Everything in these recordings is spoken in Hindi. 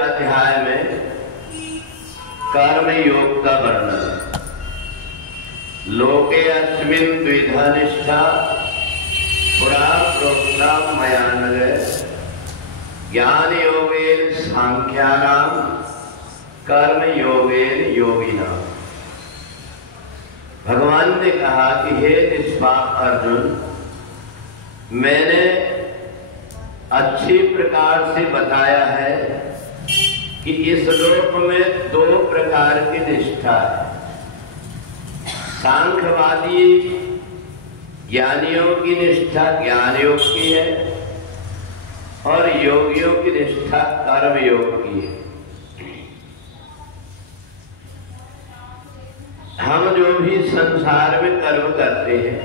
अध्याय में कर्म योग का वर्णन। लोके अस्मिन् द्विधा निष्ठा पुरा प्रोक्ता मया नघ ज्ञान योगेन सांख्यानां कर्म योगेन योगिनां। भगवान ने कहा कि हे निष्पाप अर्जुन, मैंने अच्छी प्रकार से बताया है कि इस लोक में दो प्रकार की निष्ठा है। सांख्यवादी ज्ञानियों की निष्ठा ज्ञान योग की है और योगियों की निष्ठा कर्म योग की है। हम जो भी संसार में कर्म करते हैं,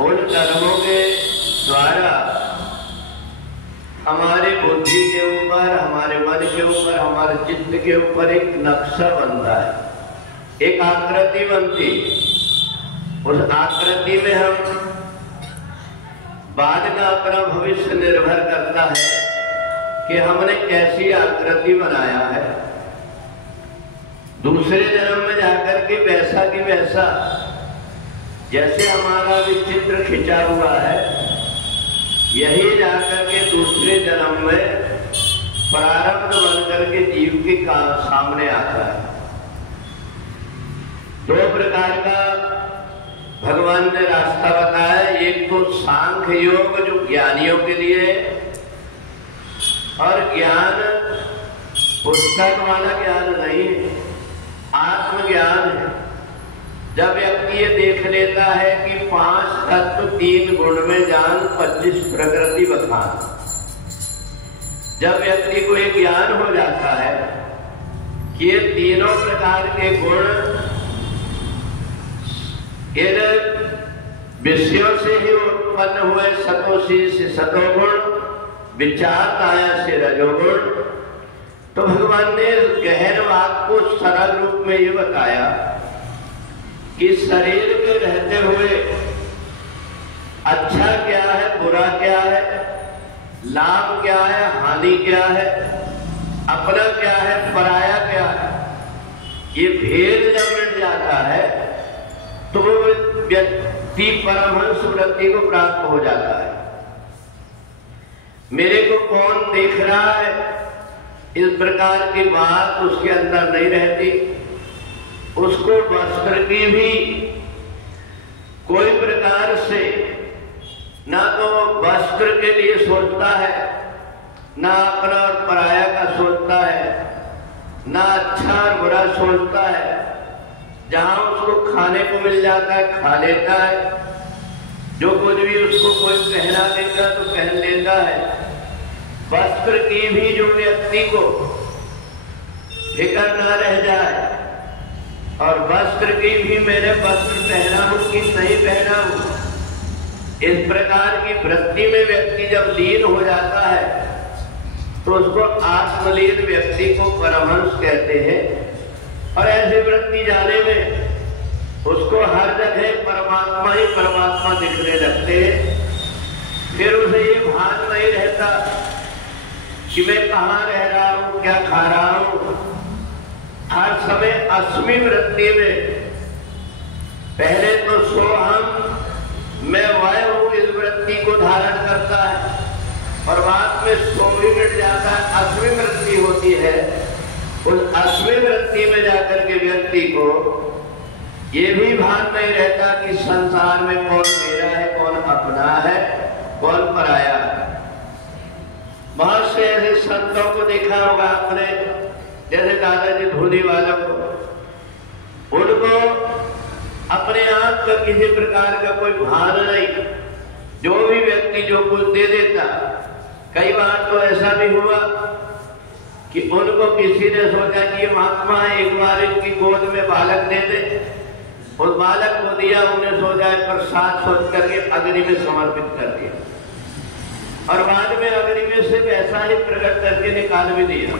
उन कर्मों के द्वारा हमारे बुद्धि के ऊपर, हमारे मन के ऊपर, हमारे चित्त के ऊपर एक नक्शा बनता है, एक आकृति बनती। उस आकृति में हम बाद का अपना भविष्य निर्भर करता है कि हमने कैसी आकृति बनाया है। दूसरे जन्म में जाकर के वैसा कि वैसा, जैसे हमारा विचित्र खिंचा हुआ है, यही जाकर के दूसरे जन्म में प्रारब्ध बनकर के जीव के सामने आता है। दो प्रकार का भगवान ने रास्ता बताया। एक तो सांख्य योग जो ज्ञानियों के लिए, और ज्ञान पुस्तक वाला ज्ञान नहीं है, आत्मज्ञान है। जब व्यक्ति ये देख लेता है कि 5 तत्व 3 गुण में जान 25 प्रकृति बखान, जब व्यक्ति को ये ज्ञान हो जाता है कि ये तीनों प्रकार के गुण इन विषयों से ही उत्पन्न हुए, सतोषी से सतोगुण, विचार काया से रजोगुण, तो भगवान ने गहन वाक्य को सरल रूप में ये बताया कि शरीर के रहते हुए अच्छा क्या है, बुरा क्या है, लाभ क्या है, हानि क्या है, अपना क्या है, पराया क्या है, ये भेद जब मिट जाता है तो वो व्यक्ति परमहंस वृत्ति को प्राप्त हो जाता है। मेरे को कौन देख रहा है, इस प्रकार की बात उसके अंदर नहीं रहती। उसको वस्त्र की भी कोई प्रकार से ना तो वस्त्र के लिए सोचता है, ना अपना और पराया का सोचता है, ना अच्छा और बुरा सोचता है। जहां उसको खाने को मिल जाता है खा लेता है, जो कुछ भी उसको कोई पहना देता तो पहन लेता है। वस्त्र की भी जो व्यक्ति को फिक्र ना रह जाए, और वस्त्र की भी मैंने वस्त्र पहना हूं कि नहीं पहना हूं, इस प्रकार की वृत्ति में व्यक्ति जब लीन हो जाता है तो उसको आत्मलीन व्यक्ति को परमहंस कहते हैं। और ऐसी वृत्ति जाने में उसको हर जगह परमात्मा ही परमात्मा दिखने लगते हैं। फिर उसे ये भान नहीं रहता कि मैं कहाँ रह रहा हूं, क्या खा रहा हूं। हर समय अस्मि वृत्ति में, पहले तो सोहम, मैं वह हूं, इस वृत्ति को धारण करता है, और बाद में सो भी मिट जाता है, अस्मि वृत्ति होती है। उस अस्मि वृत्ति में जाकर के व्यक्ति को ये भी भान नहीं रहता कि संसार में कौन मेरा है, कौन अपना है, कौन पराया है। बहुत से ऐसे संतों को देखा होगा आपने, जैसे दादाजी धूनी वालों को, उनको अपने आप का किसी प्रकार का कोई भान नहीं। जो भी व्यक्ति जो कुछ दे देता, कई बार तो ऐसा भी हुआ कि उनको किसी ने सोचा कि ये महात्मा है, एक बार इनकी गोद में बालक दे दे। उस बालक को दिया, उन्हें सोचा प्रसाद सोच करके अग्नि में समर्पित कर दिया, और बाद में अग्नि में से वैसा ही प्रकट करके निकाल भी दिया।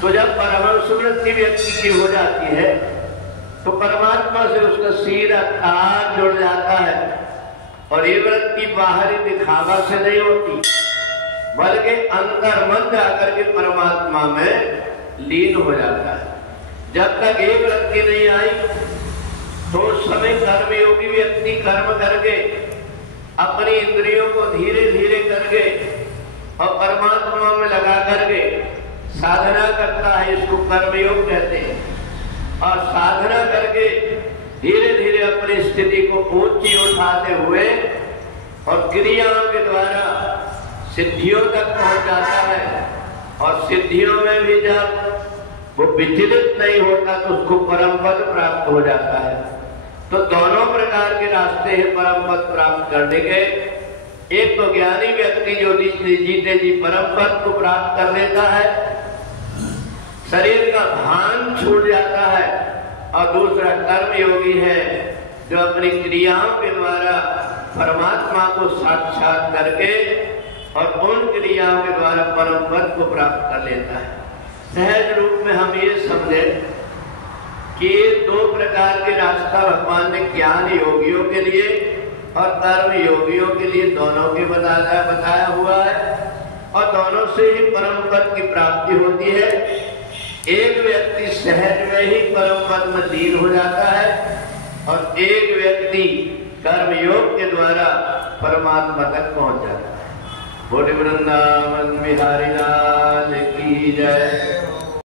तो जब परमहंस वृत्ति व्यक्ति की हो जाती है तो परमात्मा से उसका सीधा तार जुड़ जाता है। और ये वृत्ति बाहरी दिखावा से नहीं होती, बल्कि अंतर मन जाकर के परमात्मा में लीन हो जाता है। जब तक एक वृत्ति नहीं आई तो उस समय कर्मयोगी व्यक्ति कर्म करके अपनी इंद्रियों को धीरे धीरे करके और परमात्मा में लगा करके साधना करता है, इसको कर्मयोग कहते हैं। और साधना करके धीरे धीरे अपनी स्थिति को ऊंची उठाते हुए और क्रियाओं के द्वारा सिद्धियों तक पहुंच जाता है। और सिद्धियों में भी जब वो विचलित नहीं होता तो उसको परम पद प्राप्त हो जाता है। तो दोनों प्रकार के रास्ते हैं परम पद प्राप्त करने के। एक तो ज्ञानी व्यक्ति जो जीते जी परम पद को प्राप्त कर लेता है, शरीर का भान छूट जाता है। और दूसरा कर्म योगी है जो अपनी क्रियाओं के द्वारा परमात्मा को साक्षात करके और उन क्रियाओं के द्वारा परम पद को प्राप्त कर लेता है। सहज रूप में हम ये समझे कि दो प्रकार के रास्ता भगवान ने ज्ञान योगियों के लिए और कर्म योगियों के लिए दोनों के बताया हुआ है। और दोनों से ही परम पद की प्राप्ति होती है। एक व्यक्ति सहज में ही परम पद में लीन हो जाता है और एक व्यक्ति कर्मयोग के द्वारा परमात्मा तक पहुंच जाता है। बोले वृंदावन बिहारी लाल की जय।